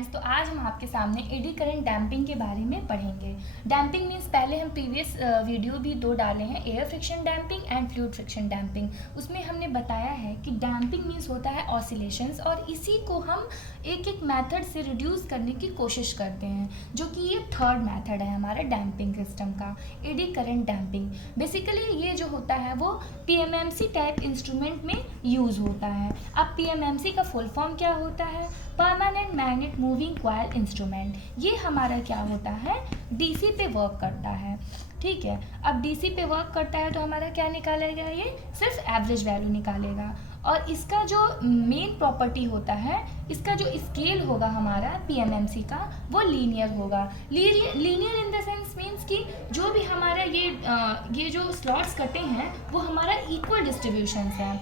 Friends, तो आज हम आपके सामने एडी करंट डैम्पिंग के बारे में पढ़ेंगे। डैम्पिंग मीन्स पहले हम प्रीवियस वीडियो भी 2 डाले हैं, air friction damping and fluid friction damping. उसमें हमने बताया है कि डैम्पिंग मीन्स होता है ऑसिलेशंस, और इसी को हम एक एक मेथड से रिड्यूस करने की कोशिश करते हैं, जो कि ये थर्ड मेथड है हमारा डैम्पिंग सिस्टम का, एडी करंट डैम्पिंग। बेसिकली ये जो होता है वो पीएमएमसी टाइप इंस्ट्रूमेंट में यूज़ होता है। अब पीएमएमसी का फुल फॉर्म क्या होता है? Permanent magnet moving coil instrument. ये हमारा क्या होता है? डीसी पे वर्क करता है। ठीक है, अब डीसी पे वर्क करता है तो हमारा क्या निकालेगा? ये सिर्फ एवरेज वैल्यू निकालेगा। और इसका जो मेन प्रॉपर्टी होता है, इसका जो स्केल होगा हमारा पीएमएमसी का, वो लीनियर होगा। Linear in the sense means कि जो भी हमारा ये जो स्लॉट्स कटे हैं वो हमारा इक्वल डिस्ट्रीब्यूशन है,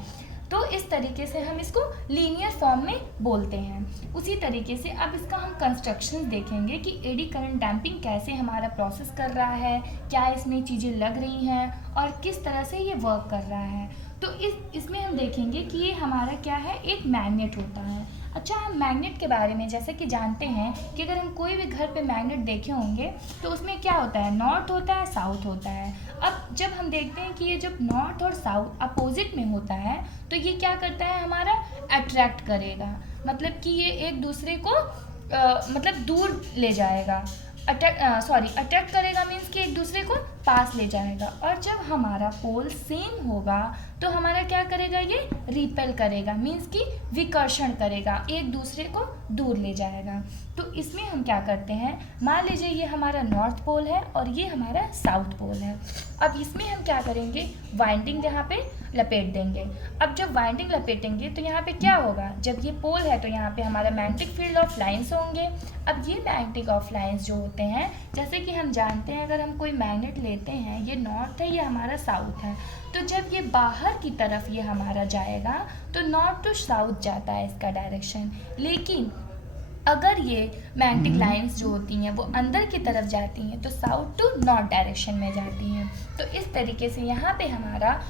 तो इस तरीके से हम इसको लीनियर फॉर्म में बोलते हैं। उसी तरीके से अब इसका हम कंस्ट्रक्शन देखेंगे कि एडी करंट डैम्पिंग कैसे हमारा प्रोसेस कर रहा है, क्या इसमें चीज़ें लग रही हैं और किस तरह से ये वर्क कर रहा है। तो इसमें हम देखेंगे कि ये हमारा क्या है, एक मैग्नेट होता है। अच्छा, हम मैग्नेट के बारे में जैसे कि जानते हैं कि अगर हम कोई भी घर पे मैग्नेट देखे होंगे तो उसमें क्या होता है, नॉर्थ होता है, साउथ होता है। अब जब हम देखते हैं कि ये जब नॉर्थ और साउथ अपोजिट में होता है तो ये क्या करता है, हमारा अट्रैक्ट करेगा, मतलब कि ये एक दूसरे को मतलब दूर ले जाएगा। अट्रैक्ट करेगा मीन्स कि एक दूसरे को पास ले जाएगा। और जब हमारा पोल सेम होगा तो हमारा क्या करेगा, ये रिपेल करेगा, मीन्स कि विकर्षण करेगा, एक दूसरे को दूर ले जाएगा। तो इसमें हम क्या करते हैं, मान लीजिए ये हमारा नॉर्थ पोल है और ये हमारा साउथ पोल है। अब इसमें हम क्या करेंगे, वाइंडिंग यहाँ पे लपेट देंगे। अब जब वाइंडिंग लपेटेंगे तो यहाँ पे क्या होगा, जब ये पोल है तो यहाँ पे हमारा मैग्नेटिक फील्ड ऑफ लाइंस होंगे। अब ये मैग्नेटिक ऑफ लाइंस जो होते हैं, जैसे कि हम जानते हैं अगर हम कोई मैग्नेट लेते हैं, ये नॉर्थ है, ये हमारा साउथ है, तो जब ये बाहर की तरफ ये हमारा जाएगा तो नॉर्थ टू साउथ जाता है इसका डायरेक्शन। लेकिन अगर ये मैग्नेटिक लाइंस जो होती हैं वो अंदर की तरफ जाती हैं तो साउथ टू नॉर्थ डायरेक्शन में जाती हैं। तो इस तरीके से यहाँ पे हमारा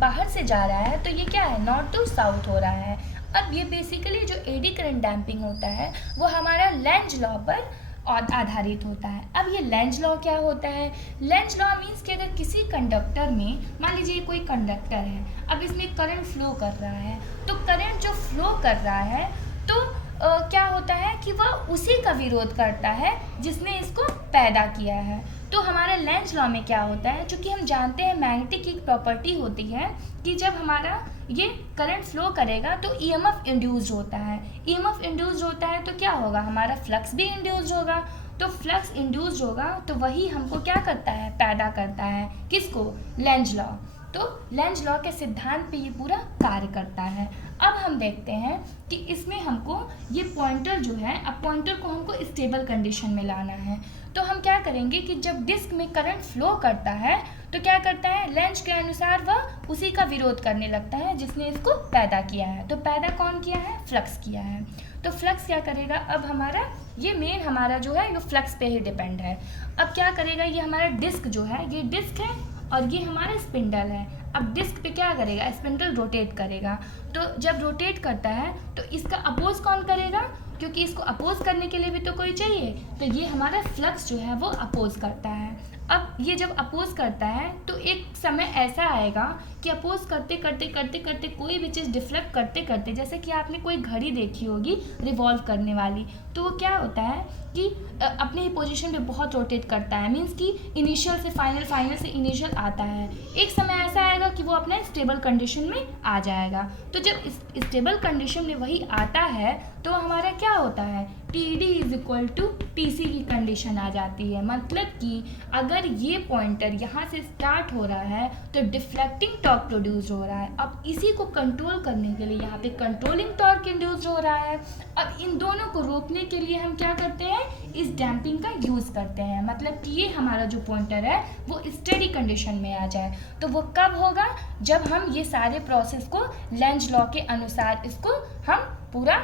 बाहर से जा रहा है तो ये क्या है, नॉर्थ टू साउथ हो रहा है। अब ये बेसिकली जो एडी करंट डैम्पिंग होता है वो हमारा लेंज लॉ पर आधारित होता है। अब ये लेंज लॉ क्या होता है? लेंज लॉ मीन्स कि अगर किसी कंडक्टर में, मान लीजिए कोई कंडक्टर है, अब इसमें करंट फ्लो कर रहा है, तो करंट जो फ्लो कर रहा है तो क्या होता है कि वह उसी का विरोध करता है जिसने इसको पैदा किया है। तो हमारे लेंज लॉ में क्या होता है, चूँकि हम जानते हैं मैग्नेटिक की एक प्रॉपर्टी होती है कि जब हमारा ये करंट फ्लो करेगा तो ईएमएफ इंड्यूस्ड होता है। ईएमएफ इंड्यूस्ड होता है तो क्या होगा, हमारा फ्लक्स भी इंड्यूस्ड होगा। तो फ्लक्स इंड्यूस्ड होगा तो वही हमको क्या करता है, पैदा करता है, किसको, लेंज लॉ। तो लेंज लॉ के सिद्धांत पे ये पूरा कार्य करता है। अब हम देखते हैं कि इसमें हमको ये पॉइंटर जो है, अब पॉइंटर को हमको स्टेबल कंडीशन में लाना है। तो हम क्या करेंगे कि जब डिस्क में करंट फ्लो करता है तो क्या करता है, लेंज के अनुसार वह उसी का विरोध करने लगता है जिसने इसको पैदा किया है। तो पैदा कौन किया है, फ्लक्स किया है। तो फ्लक्स क्या करेगा, अब हमारा ये मेन हमारा जो है ये फ्लक्स पे ही डिपेंड है। अब क्या करेगा, ये हमारा डिस्क जो है, ये डिस्क है और ये हमारा स्पिंडल है। अब डिस्क पे क्या करेगा, स्पिंडल रोटेट करेगा। तो जब रोटेट करता है तो इसका अपोज कौन करेगा, क्योंकि इसको अपोज करने के लिए भी तो कोई चाहिए, तो ये हमारा फ्लक्स जो है वो अपोज करता है। अब ये जब अपोज करता है तो एक समय ऐसा आएगा कि अपोज करते करते करते करते कोई भी चीज़ डिफ्लेक्ट करते करते, जैसे कि आपने कोई घड़ी देखी होगी रिवॉल्व करने वाली, तो वो क्या होता है कि अपने ही पोजीशन पे बहुत रोटेट करता है, मीन्स कि इनिशियल से फाइनल, फाइनल से इनिशियल आता है। एक समय ऐसा आएगा कि वो अपने स्टेबल कंडीशन में आ जाएगा। तो जब स्टेबल कंडीशन में वही आता है तो हमारा क्या होता है, T D is equal to T C की कंडीशन आ जाती है। मतलब कि अगर ये पॉइंटर यहाँ से स्टार्ट हो रहा है तो डिफ्लेक्टिंग टॉर्क प्रोड्यूस हो रहा है। अब इसी को कंट्रोल करने के लिए यहाँ पे कंट्रोलिंग टॉर्क इंड्यूस हो रहा है। अब इन दोनों को रोकने के लिए हम क्या करते हैं, इस डैम्पिंग का यूज़ करते हैं। मतलब कि ये हमारा जो पॉइंटर है वो स्टेडी कंडीशन में आ जाए। तो वो कब होगा, जब हम ये सारे प्रोसेस को लेंज लॉ के अनुसार इसको हम पूरा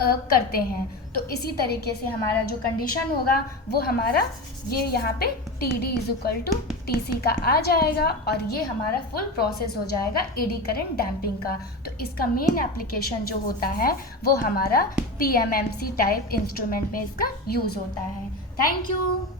करते हैं। तो इसी तरीके से हमारा जो कंडीशन होगा वो हमारा ये यहाँ पे TD = TC का आ जाएगा और ये हमारा फुल प्रोसेस हो जाएगा एडी करंट डैम्पिंग का। तो इसका मेन एप्लीकेशन जो होता है वो हमारा PMMC टाइप इंस्ट्रूमेंट में इसका यूज़ होता है। Thank you.